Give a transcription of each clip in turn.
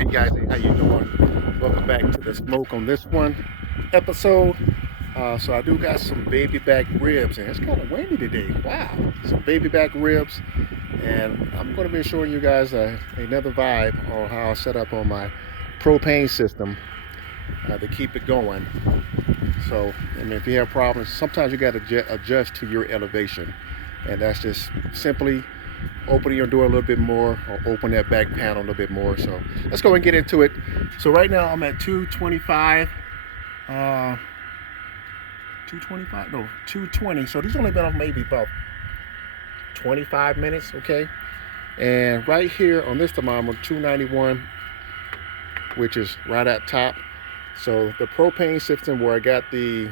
Hey guys, how you doing? Welcome back to the Smoke on this one episode. So I do got some baby back ribs, and it's kind of windy today. Wow, some baby back ribs, and I'm going to be showing you guys another vibe on how I set up on my propane system to keep it going. So, I mean, if you have problems, sometimes you got to adjust to your elevation, and that's just simply opening your door a little bit more or open that back panel a little bit more. So let's go and get into it. So right now I'm at 225, 225, no, 220. So these only been off maybe about 25 minutes, okay? And right here on this thermometer, 291, which is right at top. So the propane system where I got the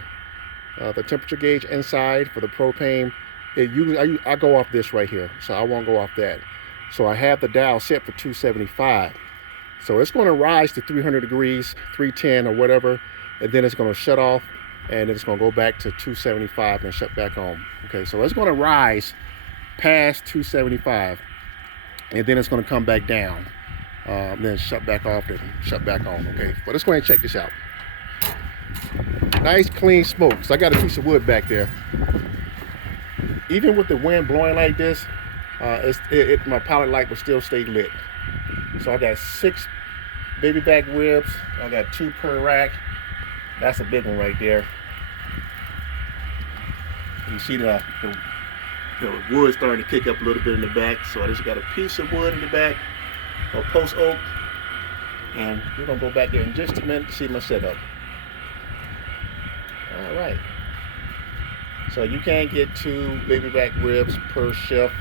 temperature gauge inside for the propane, it usually I go off this right here, so I won't go off that. So I have the dial set for 275. So it's going to rise to 300 degrees, 310 or whatever, and then it's going to shut off, and then it's going to go back to 275 and shut back on. Okay, so it's going to rise past 275, and then it's going to come back down, then shut back off and shut back on. Okay, but let's go ahead and check this out. Nice clean smoke. So I got a piece of wood back there. Even with the wind blowing like this, my pallet light will still stay lit. So I got 6 baby back ribs. I got 2 per rack. That's a big one right there. You see the wood starting to kick up a little bit in the back. So I just got a piece of wood in the back, a post oak, and we're gonna go back there in just a minute to see my setup. All right. So you can get 2 baby back ribs per shift,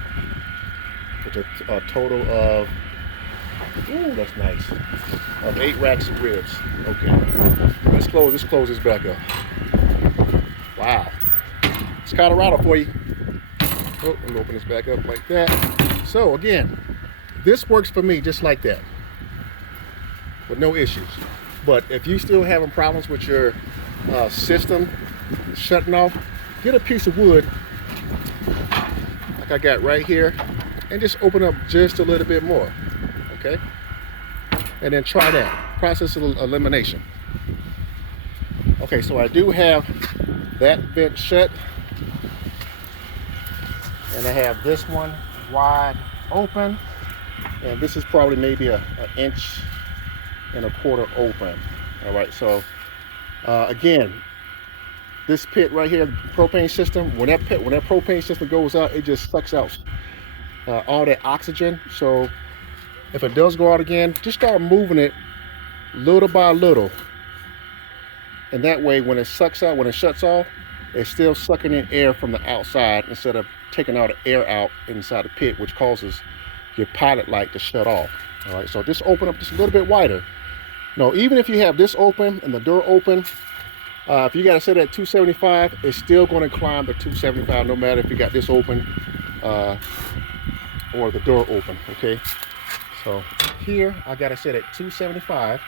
which is a total of, ooh, that's nice, of 8 racks of ribs. Okay, let's close this back up. Wow, it's Colorado for you. Oh, let me open this back up like that. So again, this works for me just like that, with no issues. But if you still having problems with your system shutting off, get a piece of wood like I got right here and just open up just a little bit more, okay? And then try that process of elimination. Okay, so I do have that vent shut, and I have this one wide open, and this is probably maybe an inch and a quarter open. All right, so again, this pit right here, propane system, when that propane system goes out, it just sucks out all that oxygen. So if it does go out again, just start moving it little by little. And that way, when it sucks out, when it shuts off, it's still sucking in air from the outside instead of taking all the air out inside the pit, which causes your pilot light to shut off. All right, so just open up just a little bit wider. Now, even if you have this open and the door open, if you got to set it at 275, it's still going to climb to 275 no matter if you got this open or the door open, okay? So here, I got to set at 275,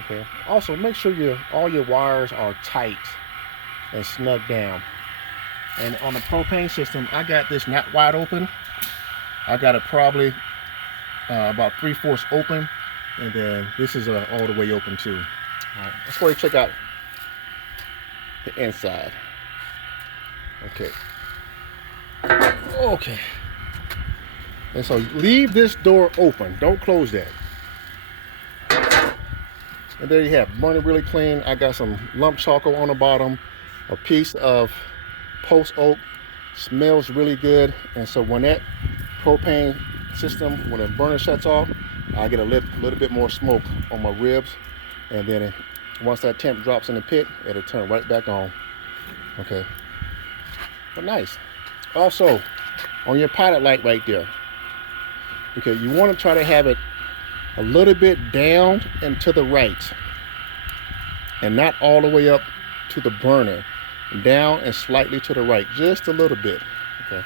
okay? Also, make sure all your wires are tight and snug down. And on the propane system, I got this not wide open. I got it probably about 3/4 open, and then this is all the way open too. All right, let's go ahead and check out the inside. Okay. Okay. And so leave this door open. Don't close that. And there you have it. Burning really clean. I got some lump charcoal on the bottom, a piece of post oak. Smells really good. And so when that propane system, when the burner shuts off, I get a little bit more smoke on my ribs. And then once that temp drops in the pit, it'll turn right back on. Okay. But nice. Also, on your pilot light right there, okay, you want to try to have it a little bit down and to the right, and not all the way up to the burner. Down and slightly to the right, just a little bit. Okay.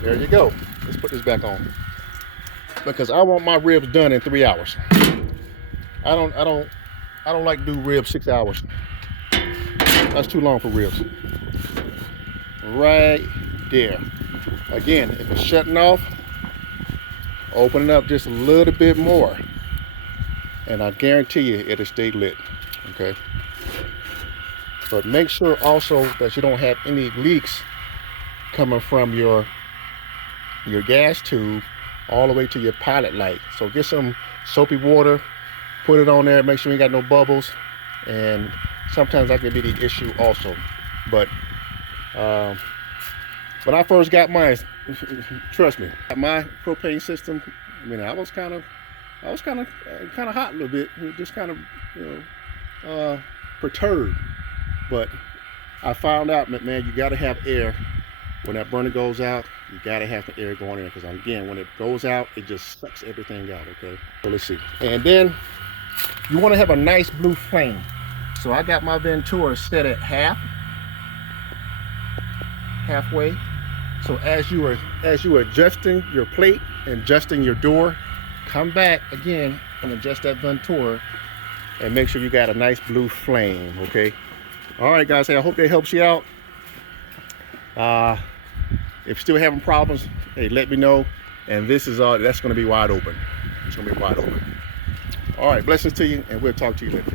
There you go. Let's put this back on, because I want my ribs done in 3 hours. I don't like to do ribs 6 hours. That's too long for ribs. Right there. Again, if it's shutting off, Open it up just a little bit more, and I guarantee you it'll stay lit. Okay. But make sure also that you don't have any leaks coming from your gas tube all the way to your pilot light. So get some soapy water, put it on there, make sure you ain't got no bubbles, and sometimes that can be the issue also. But when I first got mine, trust me, my propane system, I mean, I was kind of hot a little bit, just kind of, you know, perturbed. But I found out, man, you got to have air when that burner goes out. You got to have the air going in, because again, when it goes out, it just sucks everything out. Okay, so let's see. And then you want to have a nice blue flame. So I got my Ventura set at halfway. So as you are adjusting your plate and adjusting your door, come back again and adjust that Ventura and make sure you got a nice blue flame. Okay. All right, guys. Hey, I hope that helps you out. If you're still having problems, hey, let me know. And this is that's going to be wide open. It's going to be wide open. All right. Blessings to you, and we'll talk to you later.